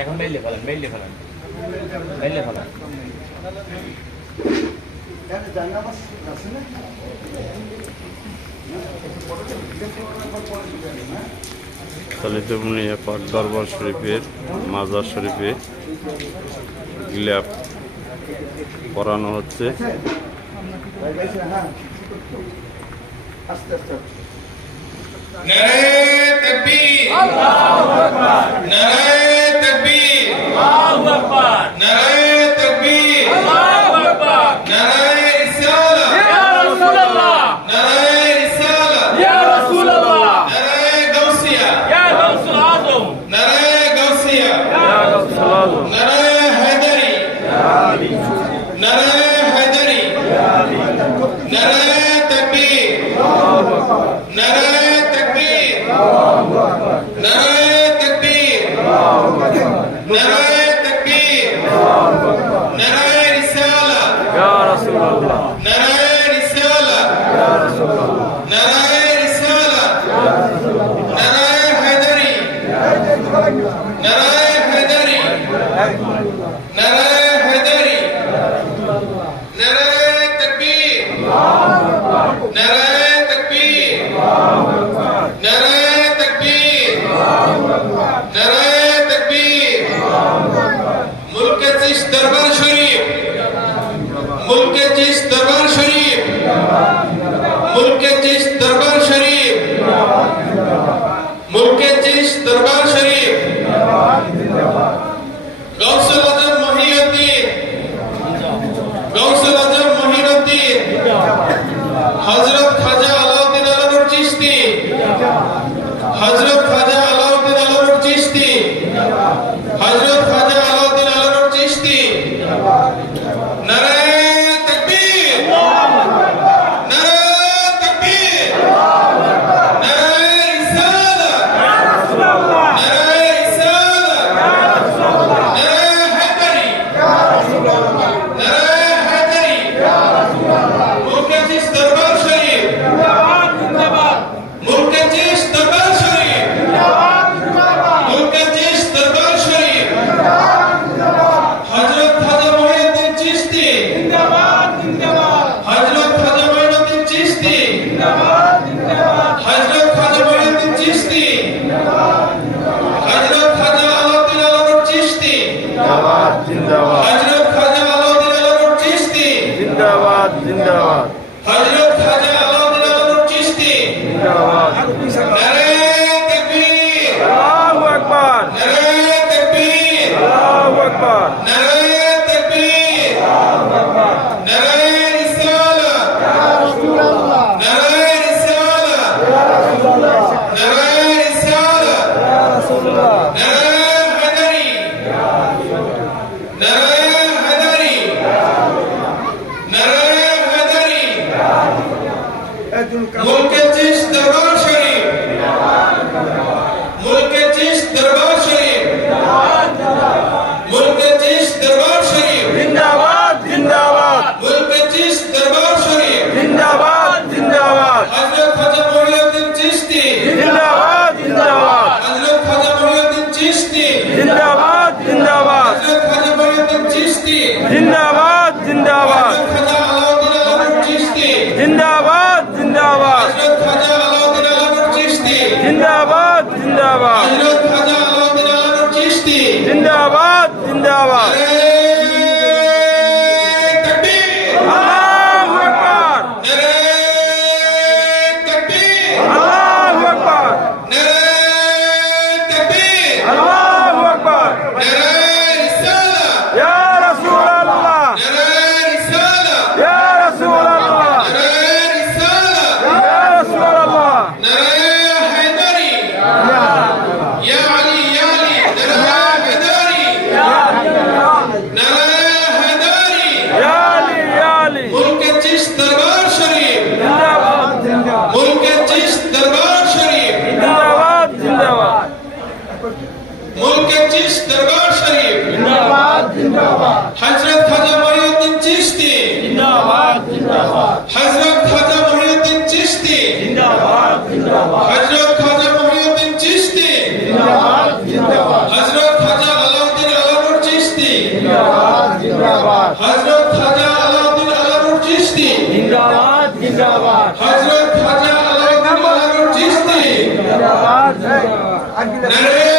এখন মেইলে ফেলান খালিদুনিয়া পাক দরবার শরীফের মাজার শরীফে গ্ল্যাব পরানো হচ্ছে। নারায়ে তাকবীর, আল্লাহু আকবার, নারায়ে তাকবীর, আল্লাহু আকবার, নারায়ে তাকবীর, আল্লাহু আকবার, নারায়ে রিসালাহ, ইয়া রাসূলুল্লাহ, নারায়ে রিসালাহ, ইয়া রাসূলুল্লাহ, নারায়ে গাউসিয়া, ইয়া গাউসুল আযম, নারায়ে গাউসিয়া, ইয়া গাউসুল আযম, নারায়ে হায়দারি, ইয়া আলী, নারায়ে হায়দারি, ইয়া আলী, নারায়ে তাকবীর, আল্লাহু আকবার, নারায়ে তাকবীর, আল্লাহু আকবার, নারায়ে তাকবীর, আল্লাহু আকবার, নারায়ে তাকবীর, আল্লাহু আকবার, নারায়ে রিসালাহ, ইয়া রাসূলুল্লাহ, নারায়ে রিসালাহ, ইয়া রাসূলুল্লাহ, নারায়ে রিসালাহ, ইয়া রাসূলুল্লাহ, নারায়ে হায়দারি, নারায়ে হায়দারি, নারায়ে হায়দারি, নারায়ে তাকবীর, আল্লাহু আকবার, নারায়ে তাকবীর, আল্লাহু আকবার, নারায়ে তাকবীর, আল্লাহু আকবার, নারায়ে তাকবীর, আল্লাহু আকবার, মুলকে চিশ দরবার শরীফ, মুলকে চিশ দরবার শরীফ, মুলকে চিশ দরবার শরীফ, মুলকে চিশ দরবার শরীফ, গাউসুল আযম মহিউদ্দিন, গাউসুল আযম মহিউদ্দিন, হযরত খাজা আলাউদ্দিন আলানুর চিশতি, হযরত খাজা আলাউদ্দিন আলানুর চিশতি, হযরত খাজা আলাউদ্দিন আলানুর চিশতি, নারায়ে তাকবীর, নারায়ে তাকবীর, নারায়ে রিসালাহ, নারায়ে রিসালাহ, নারায়ে হায়দারি, নারায়ে হায়দারি, মুলকে চিশ দরবার শরীফ, মুলকে চিশ দরবার শরীফ, মুলকে চিশ দরবার শরীফ, হযরত খাজা মঈনুদ্দিন চিশতি, হযরত খাজা মঈনুদ্দিন চিশতি, হযরত খাজা মঈনুদ্দিন চিশতি, হযরত খাজা আলাউদ্দিন আলানুর চিশতি, হযরত খাজা আলাউদ্দিন আলানুর চিশতি, জিন্দাবাদ জিন্দাবাদ হযরত খাজা আলাউদ্দিন আলানুর চিশতি, নারায়ে তাকবীর, আল্লাহু আকবার, নারায়ে তাকবীর, আল্লাহু আকবার, নারায়ে তাকবীর, নারায়ে রিসালাহ, নারায়ে রিসালাহ, নারায়ে রিসালাহ, নারায়ে হায়দারি, নারায়ে হায়দারি, নারায়ে হায়দারি, মুলকে চিশ দরবার শরীফ, মুলকে চিশ দরবার শরীফ, মুলকে চিশ দরবার শরীফ, জিন্দাবাদ জিন্দাবাদ মুলকে চিশ দরবার শরীফ, জিন্দাবাদ জিন্দাবাদ হযরত খাজা মঈনুদ্দিন চিশতি, জিন্দাবাদ জিন্দাবাদ হযরত খাজা মঈনুদ্দিন চিশতি, জিন্দাবাদ জিন্দাবাদ হযরত খাজা মঈনুদ্দিন চিশতি, জিন্দাবাদ জিন্দাবাদ হযরত খাজা আলাউদ্দিন আলানুর চিশতি, জিন্দাবাদ জিন্দাবাদ হযরত খাজা আলাউদ্দিন আলানুর চিশতি, জিন্দাবাদ জিন্দাবাদ হযরত খাজা আলাউদ্দিন আলানুর চিশতি, জিন্দাবাদ জিন্দাবাদ নারায়ে তাকবীর, আল্লাহু আকবার, নারায়ে তাকবীর, আল্লাহু আকবার, নারায়ে তাকবীর, আল্লাহু আকবার, নারায়ে রিসালাহ, ইয়া রাসূলুল্লাহ, নারায়ে রিসালাহ, ইয়া রাসূলুল্লাহ, নারায়ে রিসালাহ, ইয়া রাসূলুল্লাহ, নারায়ে হায়দারি, ইয়া আলী, ইয়া আলী, নারায়ে হায়দারি, ইয়া मुल्क चिश्त दरबार शरीफ जिंदाबाद जिंदाबाद हजरत ख्वाजा मुईनुद्दीन चिश्ती जिंदाबाद जिंदाबाद हजरत ख्वाजा मुईनुद्दीन चिश्ती जिंदाबाद जिंदाबाद हजरत ख्वाजा मुईनुद्दीन चिश्ती जिंदाबाद जिंदाबाद हजरत ख्वाजा अलाउद्दीन अलानुर चिश्ती जिंदाबाद जिंदाबाद हजरत ख्वाजा अलाउद्दीन अलानुर चिश्ती जिंदाबाद जिंदाबाद हजरत ख्वाजा अलाउद्दीन अलानुर चिश्ती जिंदाबाद नारे